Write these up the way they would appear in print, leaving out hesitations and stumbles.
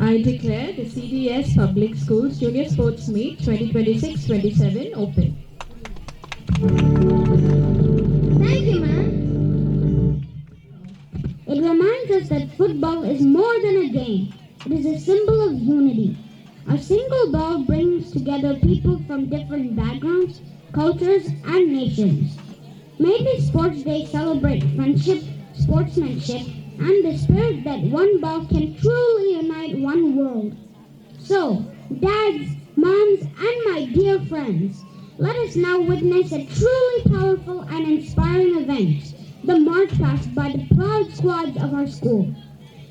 I declare the CDS Public Schools Junior Sports Meet 2026-27 open. Thank you, ma'am. It reminds us that football is more than a game. It is a symbol of unity. A single ball brings together people from different backgrounds, cultures, and nations. May this sports day celebrate friendship, sportsmanship, and the spirit that one ball can truly unite one world. So, dads, moms, and my dear friends, let us now witness a truly powerful and inspiring event, the march past by the proud squads of our school.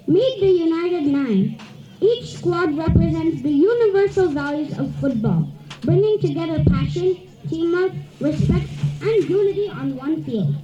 Meet the United Nine. Each squad represents the universal values of football, bringing together passion, teamwork, respect, and unity on one field.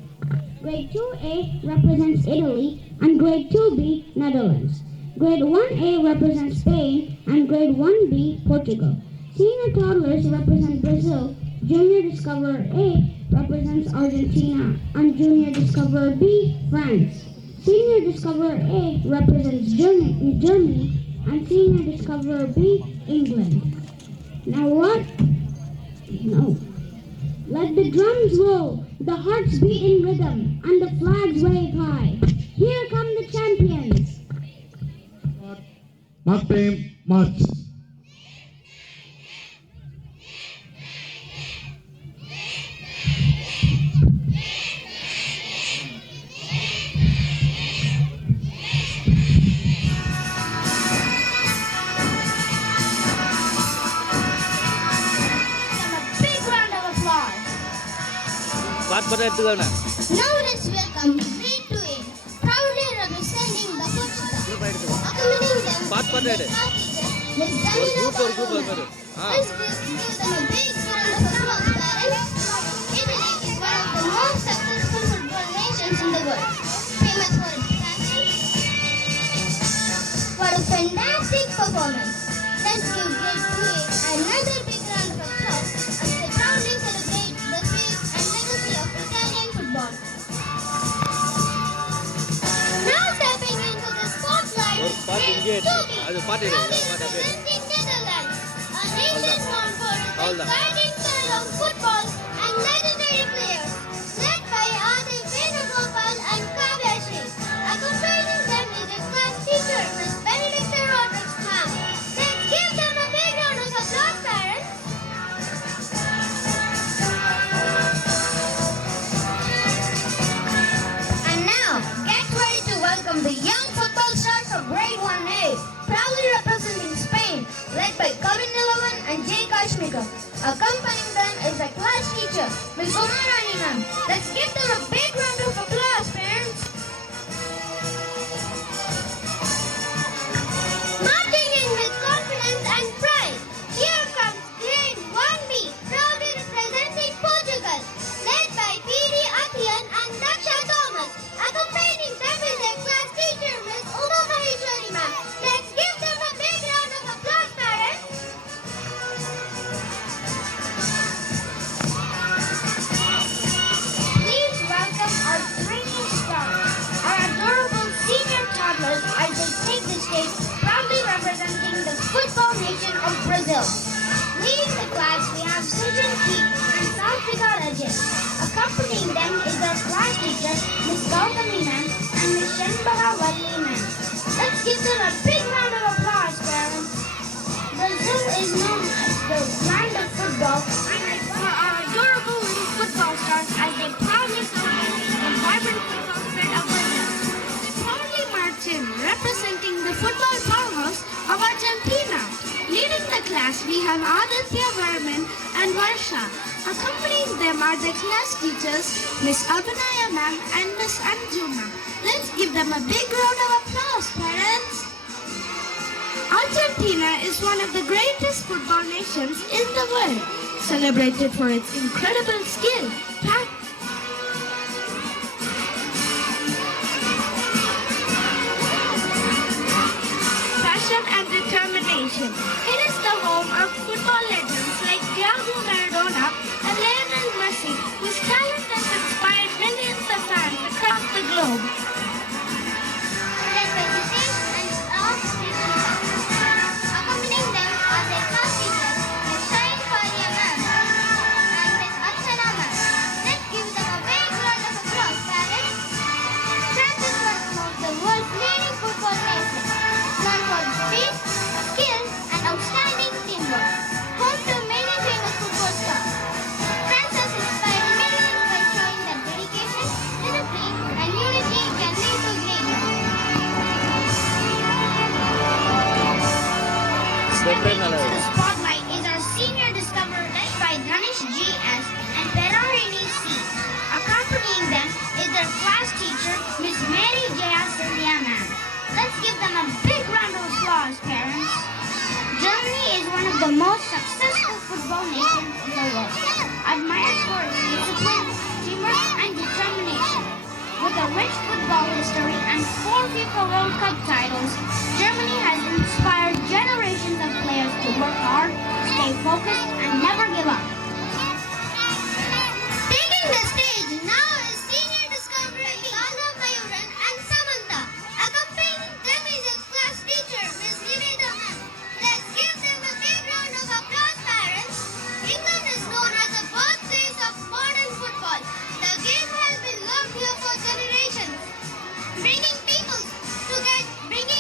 Grade 2A represents Italy and Grade 2B Netherlands. Grade 1A represents Spain and Grade 1B Portugal. Senior toddlers represent Brazil. Junior Discoverer A represents Argentina and Junior Discoverer B France. Senior Discoverer A represents Germany and Senior Discoverer B England. Now what? No. Let the drums roll, the hearts beat in rhythm, and the flags wave high. Here come the champions. Mark time, march. Now let's welcome Grade 2A, proudly representing the football. Accompanying them is Miss Damina Barona. Let's give them a big round of applause, parents. Italy is one of the most successful football nations in the world, famous for its passion. What a fantastic performance. Let's give Grade 2A another big round of applause as they proudly celebrate the faith and legacy of Italian football. Now stepping into the spotlight, Grade 2B, proudly representing Netherlands, a nation known for its exciting style of football and legendary players, led by Adi Venugopal and Kavya Shree. Accompanying them is their class teacher, Miss Benedicta Rodriguez Ma'am. Let's give them a big round of applause, parents. And now, get ready to welcome the young football stars of Grade 1A, proudly representing Spain, led by Kevin Nilavan and Jay Kashmika. Accompanying them is a class teacher, Ms. Umarani ma'am. Let's give them a big round of applause, parents. Marching in with confidence and pride, here comes Grade 1B, proudly representing Portugal, led by P.D. Athian and Daksha Thomas. Accompanying them is their class teacher, Ms. Uma Maheshwari ma'am. Let's give them a big round of applause, parents. Please welcome our training staff, our adorable senior toddlers as they take the stage, proudly representing the football nation of Brazil. Leading the class, we have Susan Keek and Salpika Rajan. Accompanying them is our class teacher, Ms. Gautami ma'am and Ms. Shenbaha Valli ma'am. Let's give them a big round of applause, parents. Brazil is known as the land of football, and it's for our adorable little football stars as they proudly celebrate the vibrant football spirit of Brazil. They proudly march in, representing the football powerhouse of Argentina. Leading the class, we have Aditya Verman and Varsha. Accompanying them are the class teachers, Miss Abhinaya ma'am and Miss Anjuma. Let's give them a big round of applause, parents. Argentina is one of the greatest football nations in the world, celebrated for its incredible skill, passion and determination. It is the home of football legends like Diego Maradona and Lionel Messi, whose talent has inspired millions of fans across the globe. give them a big round of applause, parents. Germany is one of the most successful football nations in the world, admired for its discipline, teamwork, and determination. With a rich football history and 4 FIFA World Cup titles, Germany has inspired generations of players to work hard, stay focused, and never give up. Taking the stage now is senior discoverer Anna Mayuran and Samantha. Accompanying them is a class teacher, Miss Niveda ma'am. Let's give them a big round of applause, parents. England is known as the birthplace of modern football. The game has been loved here for generations, bringing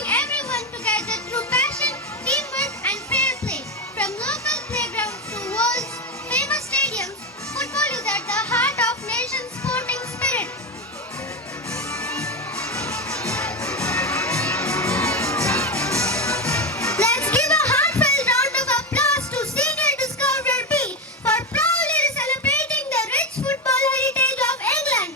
everyone together through passion, teamwork, and fair play. From local playgrounds to world's famous stadiums, football is at the heart of nation's sporting spirit. Let's give a heartfelt round of applause to Senior Discoverer B for proudly celebrating the rich football heritage of England.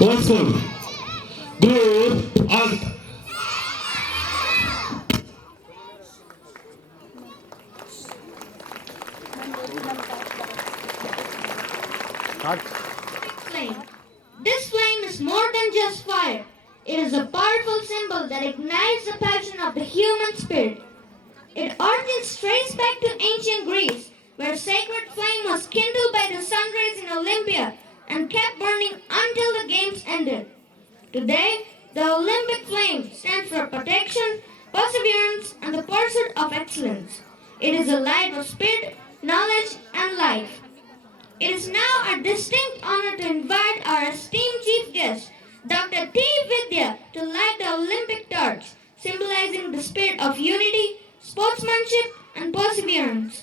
Once more. Group alt. Flame. This flame is more than just fire. It is a powerful symbol that ignites the passion of the human spirit. Its origins trace back to ancient Greece, where sacred flame was kindled by the sun rays in Olympia and kept burning until the games ended. Today, the Olympic flame stands for protection, perseverance, and the pursuit of excellence. It is a light of spirit, knowledge, and life. It is now a distinct honor to invite our esteemed chief guest, Dr. T. Vidya, to light the Olympic torch, symbolizing the spirit of unity, sportsmanship, and perseverance.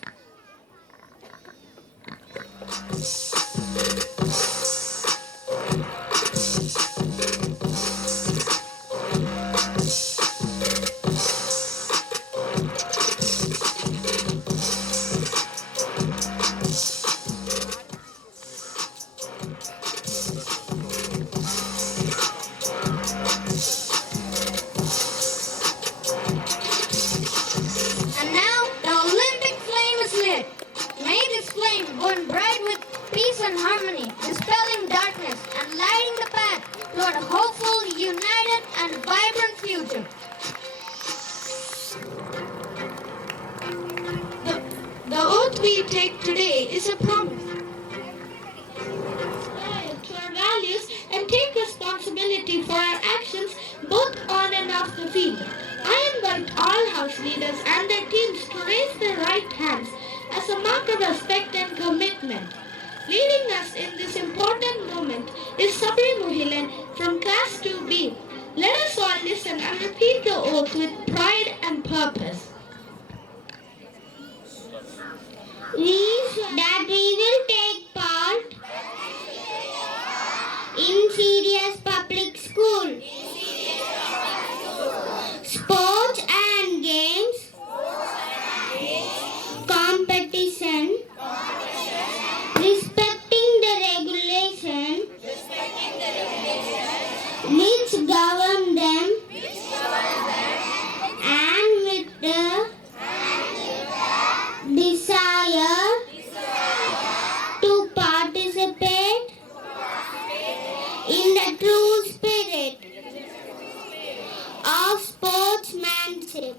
And now the Olympic flame is lit. May this flame burn bright with peace and harmony, dispelling darkness and lighting the path toward a hopeful, united, and vibrant future. The oath we take today is a promise. Loyal to our values and take responsibility for our actions both on and off the field. I invite all house leaders and their teams to raise their right hands as a mark of respect and commitment. Leading us in this important moment is Sabri Muhilan from Class 2B. Let us all listen and repeat the oath with pride and purpose. That we will take part in serious public school, sports and games, competition, respecting the regulation which govern them, and with the desire to participate in the true spirit of sportsmanship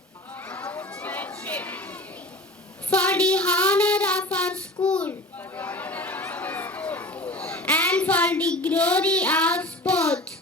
for the honor of our school and for the glory of sports.